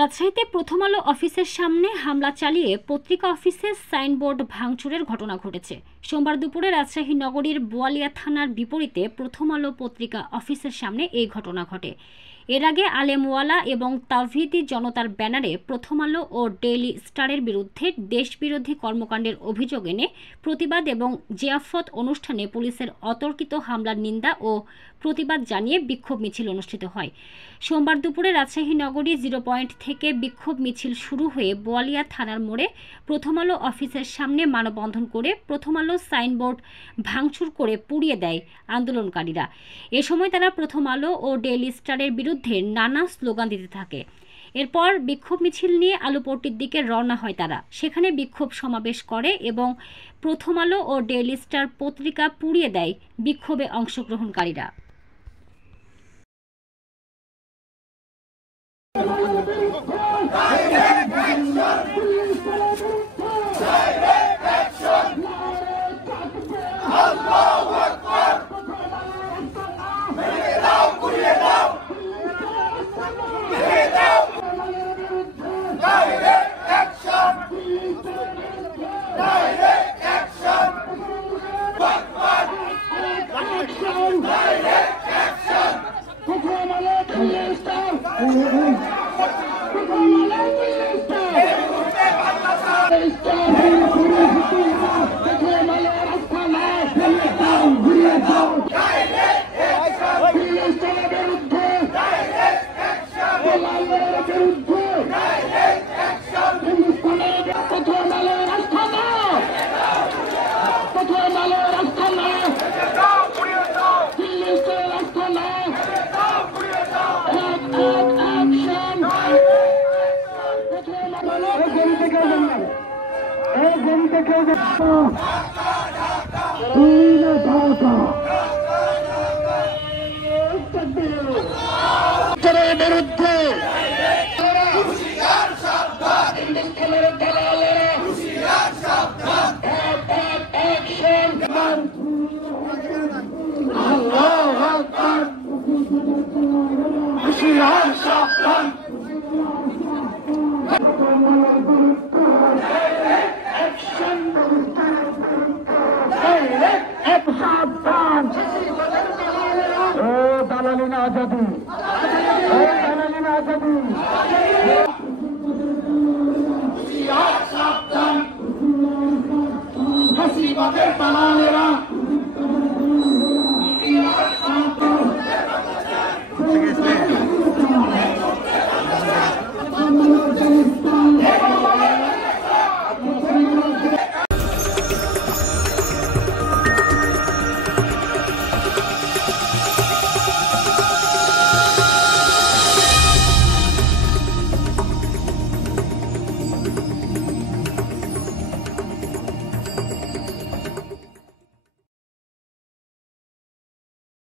রাজশাহীতে প্রথম আলো অফিসের সামনে হামলা চালিয়ে পত্রিকা অফিসের সাইনবোর্ড ভাঙচুরের ঘটনা ঘটেছে। সোমবার দুপুরে রাজশাহী নগরীর বোয়ালিয়া থানার বিপরীতে প্রথম আলো পত্রিকা অফিসের সামনে এই ঘটনা ঘটে। এর আগে আলেমওয়ালা এবং তাওহিদি জনতার ব্যানারে প্রথম আলো ও ডেইলি স্টারের বিরুদ্ধে দেশবিরোধী কর্মকাণ্ডের অভিযোগ এনে প্রতিবাদ এবং জিয়াফত অনুষ্ঠানে পুলিশের অতর্কিত হামলার নিন্দা ও প্রতিবাদ জানিয়ে বিক্ষোভ মিছিল অনুষ্ঠিত হয়। সোমবার দুপুরে রাজশাহী নগরী 0 পয়েন্ট থেকে বিক্ষোভ মিছিল শুরু হয়ে বোয়ালিয়া থানার মোড়ে প্রথম আলো অফিসের সামনে মানববন্ধন করে প্রথম আলো সাইনবোর্ড ভাঙচুর করে পুড়িয়ে দেয় আন্দোলনকারীরা। এ সময় তারা প্রথম আলো ও ডেইলি স্টারের বিরুদ্ধে নানা স্লোগান দিতে থাকে। এরপর বিক্ষোভ মিছিল নিয়ে আলুপট্টির দিকে রওনা হয় তারা। সেখানে বিক্ষোভ সমাবেশ করে এবং প্রথম আলো ও ডেইলি স্টার পত্রিকা পুড়িয়ে দেয় বিক্ষোভে অংশগ্রহণকারীরা। বিরুদ্ধে হাসিবাদের পালালে